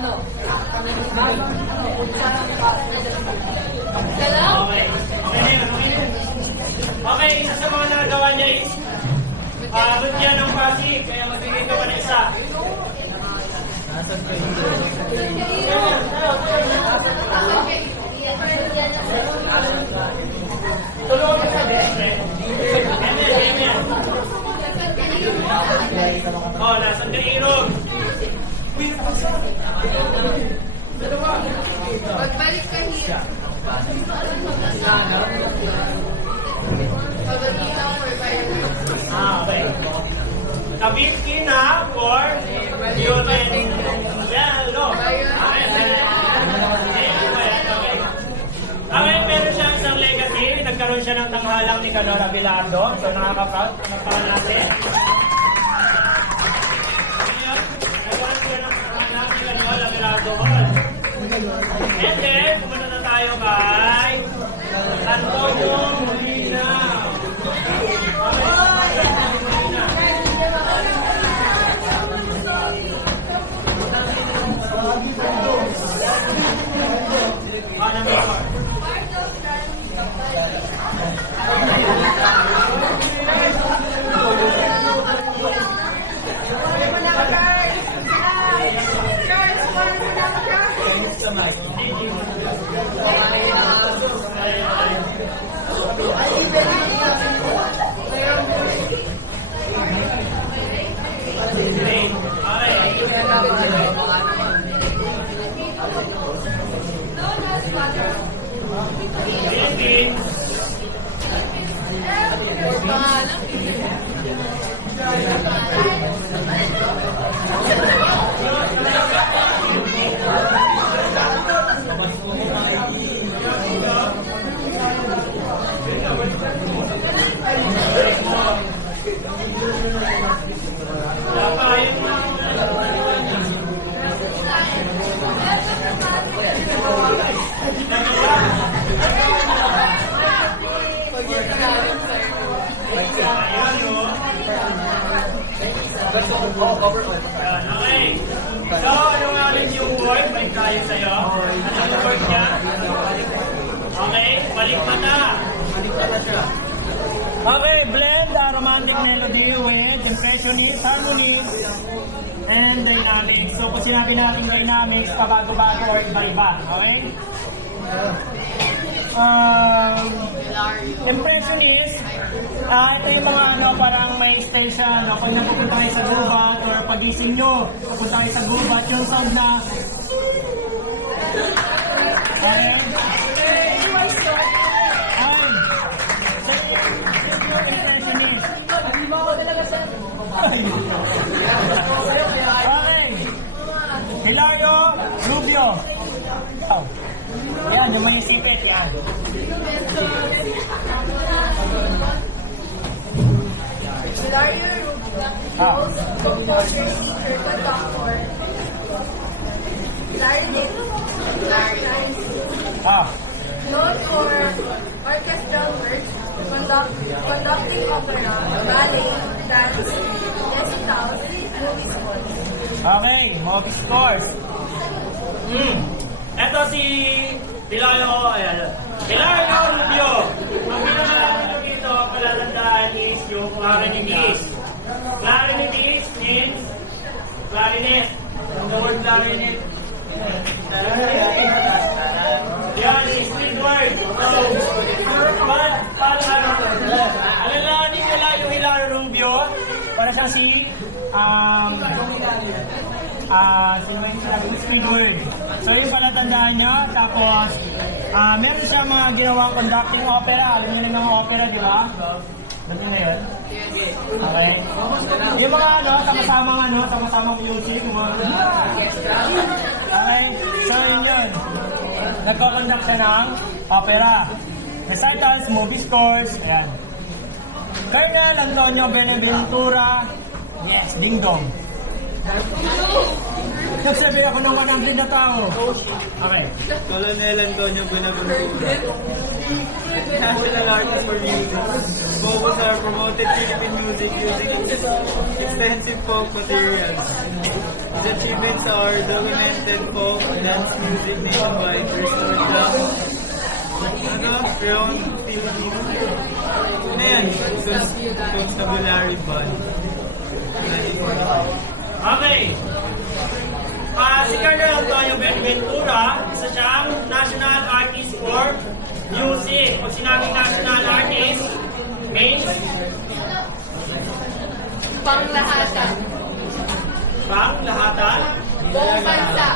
Okay. Okay, isa sa mga nagawa niya is abot niya ng pasig, kaya magbigay ka pa ng isa. Tulungan mo sa destre. Ganyan. Oh, nasaan ka irog? Magbalik ka hiya. Okay. Kabitki na for human. Yeah, no. Okay, meron siya isang legacy. Nagkaroon siya ng tanghalang ni Canora Bilardo. So, nakaka-proud. Panampahan natin. Ngayon, nagkaroon siya ng tanghalang ni Canora Bilardo Hall. And then, pumunta na tayo kay Antonio Molina. Okay. So, anong alin yung word? May kayo sa'yo. Anong word niya? Okay, balik mata. Okay, blend the romantic melody with impressionist, harmony, and dynamics. So, kung sinabi natin dynamics, pabago-bago or iba-iba. Okay? Impressionist, ito yung mga parang may stay siya, pag napupunta kayo sa gubat or pagising nyo, pupunta kayo sa gubat, yung sound na okay? Impressionist. Okay. Hilario Rubio. Oh. Yan, yung may sipit, yan. Hilario Rubio, composer, teacher, conductor. Clarinet. Known for orchestral works, conducting opera, ballet, dance, recitals, movie scores. Okay, movie scores. Ito si Hilario Rubio. Ang pinakalaman dito, palatandaan is yung clarinetist. Clarinetist means clarinet. The word clarinet. Yan, is lead word. Alalahanin nila yung Hilario Rubio. Para siyang si sino ba yung sinabi? Squidward. So yun pala tandaan nyo. Tapos, meron siya mga ginawang conducting opera. Alam nyo lang mga opera, di ba? Dating na yun? Okay. Yung mga sama-samang music. Okay. So yun yun. Nagko-conduct siya ng opera. Recitals, movie scores. Ayan. Colonel Antonio Benaventura. Yes, Ding Dong. Nagsabi ako ng 100 na tao. Okay. Colonel Antonio Benaventura. National Artist for Music. Vocals are promoted Philippine music using extensive folk materials. His achievements are documented folk dance music nationwide, restored around Philippines. Ano yan? Constabulary Band. 1945. Okay. Si Colonel Antonio Benventura, isa siyang national artist for music. Pag sinabing national artist, means Panglahatan. lahatan. Buong bansa.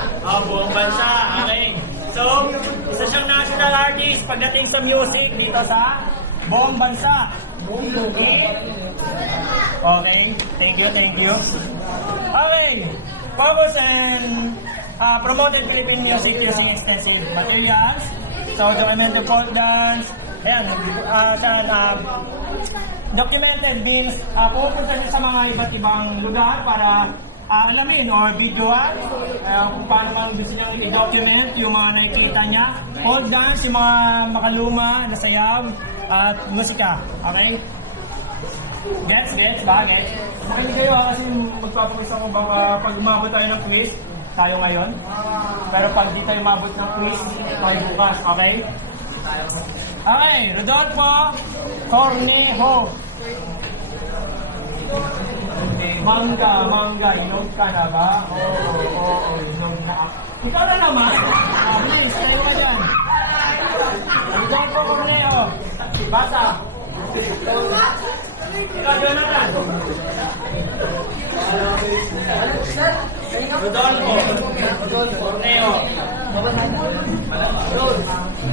Buong bansa. Okay. So, isa siyang national artist pagdating sa music dito sa buong bansa. Okay. Thank you. Okay. Focus and promoted Philippine music using extensive materials. So, documented folk dance. Ayan. Documented means pupunta siya sa mga iba't ibang lugar para alamin or videoan kung paano man gusto niyang i-document yung mga nakikita niya. Folk dance, yung mga makaluma na sayaw at musika. Okay? Gets ba? Gets? Makinig kayo kasi magpapagis ako baka pag umabot tayo ng quiz, tayo ngayon. Pero pag di tayo umabot ng quiz, tayo bukas. Okay? Okay, Rodolfo Cornejo. Mangga, inog ka na ba? Oo, inog na. Ikaw na naman. Please, kayo ka dyan. Rodolfo Cornejo. Bata. Ikaw, Jonathan. Rodolfo Cornejo.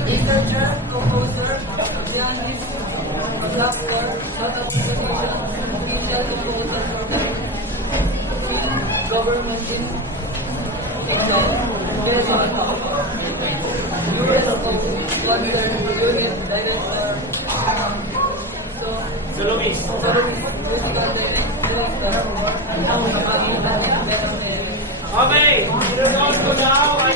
Literature, composer, pianist, conductor, official composer, government unit director, So, Luis. musical director, Okay, Rodolfo daw ay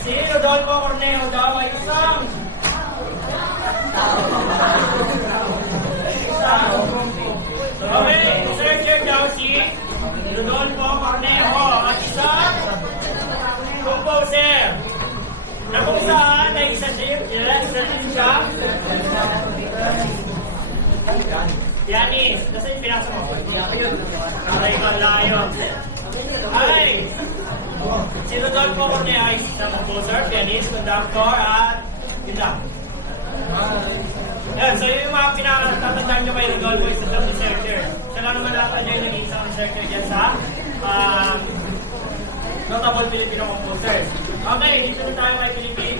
Si Rodolfo Cornejo daw ay isang okay, researcher daw si Rodolfo Cornejo at isang composer na kung saan ay isa siya pianist. Kasi yung pinasa mo? Ay, kalayo. Ay! Si Rodolfo Cornejo ay isang composer, pianist, conductor, at yun lang. Yan, so yung mga pinakatatandaan nyo kay Rodolfo is isang researcher. Siya lang naman natin niya yung naging isang researcher dyan sa notable Filipino composers. Okay, dito na tayo kay Philippine.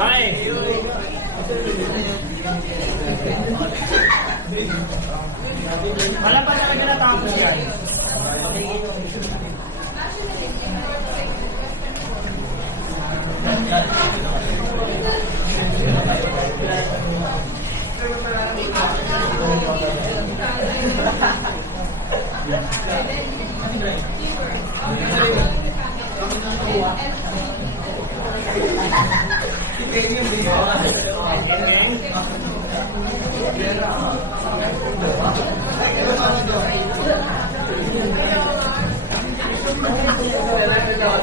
Hi. Wala pa talaga natapos yan. Ano,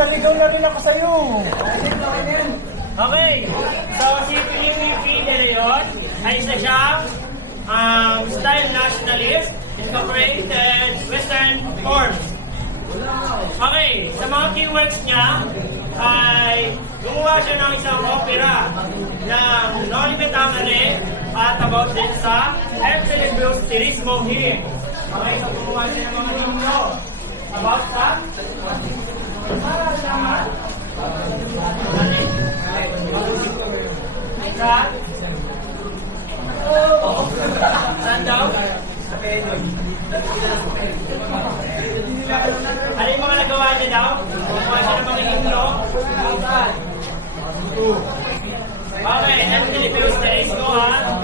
naligaw na rin ako sa'yo. Okay. So, si P. De Leon ay isa siyang style nationalist, incorporated Western forms. Okay. Sa mga keywords niya, ay gumawa siya ng isang opera ng Noli Me Tangere at about din sa Excellent Turismo here. Okay. So, gumawa siya ng mga himno about sa saan daw? Ano yung mga nagawa niya daw? Gumawa siya ng mga himno? Okay, and Filipinos days ko ha.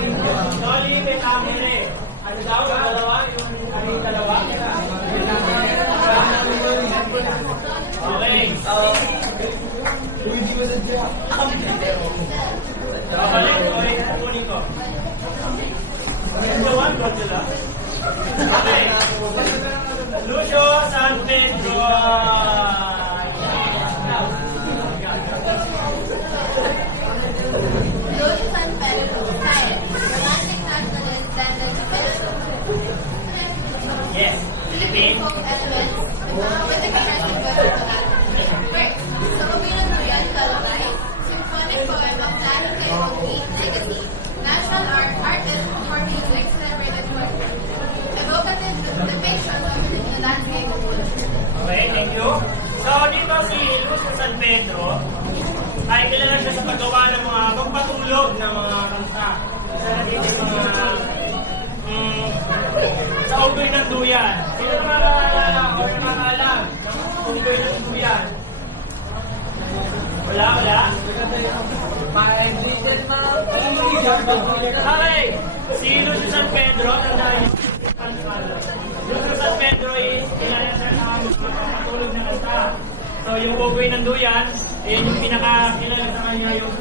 Noli Me Tangere. Ano daw? Yung dalawa? Ano yung dalawa? Okay. Kunin ko. Okay. Lucio San Pedro. Lucio San Pedro, style, romantic nationalist, then Yes. Philippine. folk elements, with expressive vertical work. So, umilan mo yan, lullaby, symphonic poem of Latin legacy, national artist for music, celebrated work, evocative depiction of the landscape of culture. Okay, thank you. So, dito si Lucio San Pedro ay kilala siya sa paggawa ng mga pagpatulog ng mga kanta. Isa na din yung mga sa Uggoy ng Duyan. Sino nakakaalala o nakakaalam ng Uggoy ng Duyan? Wala, wala? Okay, si Lucio San Pedro, tandaan niyo. Lucio San Pedro is kilala siya sa pagpapatulog ng kanta. So, yung Uggoy ng Duyan, yun yung pinakakilala sa kanya yung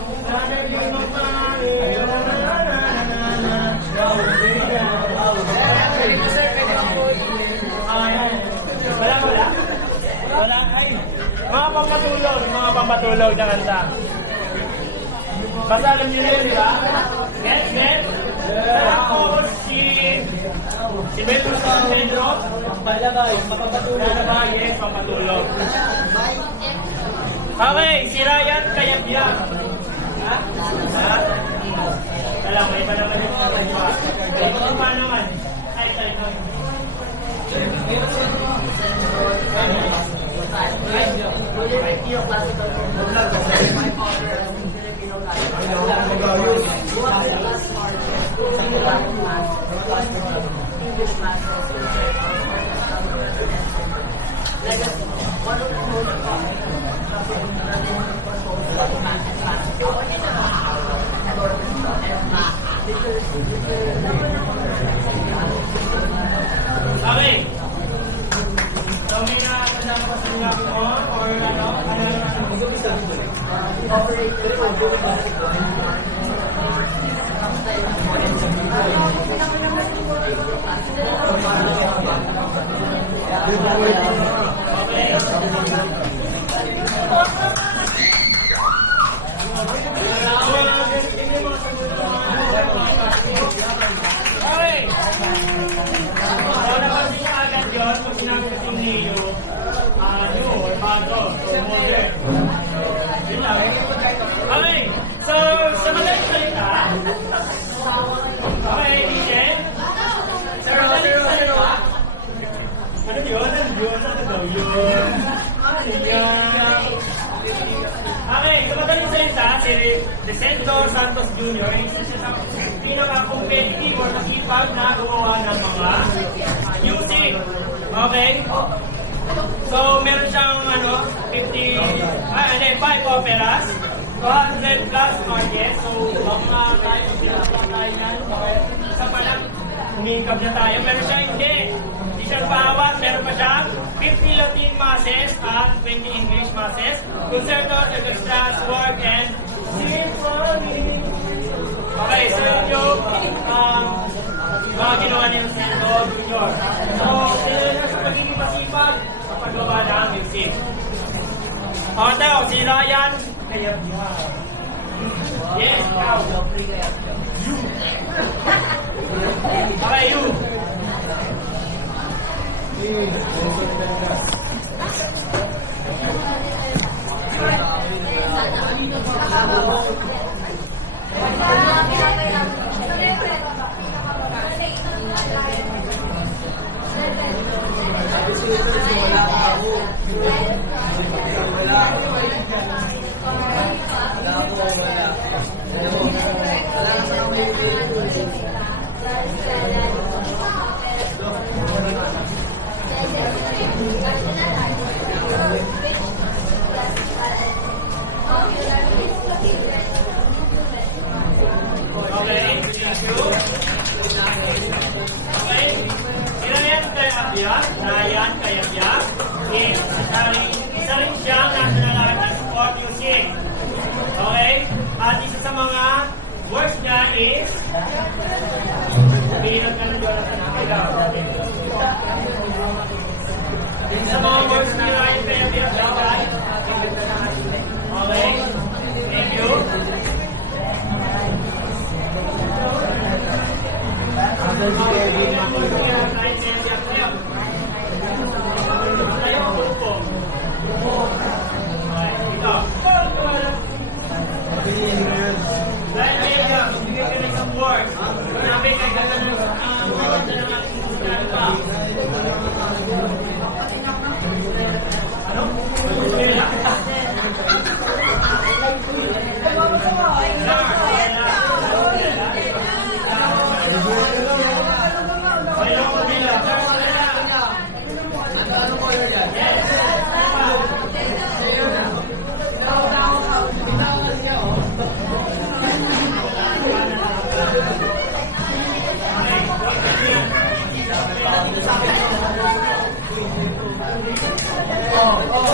wala, wala? Wala, ay. Mga pampatulog na kanta. Basta alam nyo na yun, di ba? Get, get. Tapos si Pedro San Pedro, palabay, yes, pampatulog. Okay, si Ryan Kayabyak. Ha? Ha? Alam, may iba naman yung mga iba. Ito paano man? Ay, ito. Okay. So, may nakakasama pa sa inyo ko or ano? Okay. So, napansin niya agad yun pag sinabi ko yung Neo, new or bago, so modern. Yun lang. Okay. So, sa madaling salita, okay, DJ. Sa madaling salita, ano yun? Ano daw yun? Okay, sa madaling salita, si Vicento Santos Jr. ay isa siya sa pinaka-competitive or nakipag na gumawa ng mga music. Okay? So, meron siyang 5 operas, 200 plus artists. So, mga tayo, pinagpapakain na. Okay? Isa pa lang, Umingkab na tayo. Pero siya hindi. Hindi siya pahawas. Meron pa siyang 50 Latin masses at 20 English masses. Concerto, extras, work, and symphony. Okay, so yung mga ginawa niyo sa Junior. So, sila na sa pagiging masipag sa paggawa ng music. O, daw, si Ryan. Kaya, yes, ikaw. Okay, you. Okay, thank you. Okay, Ryan Kayabya, isa rin siyang national artist for music. Okay, at isa sa mga works niya is Pinag ka na Jonathan Ikaw. Sa mga works ni Ryan Kayabya, okay, thank you. Oh,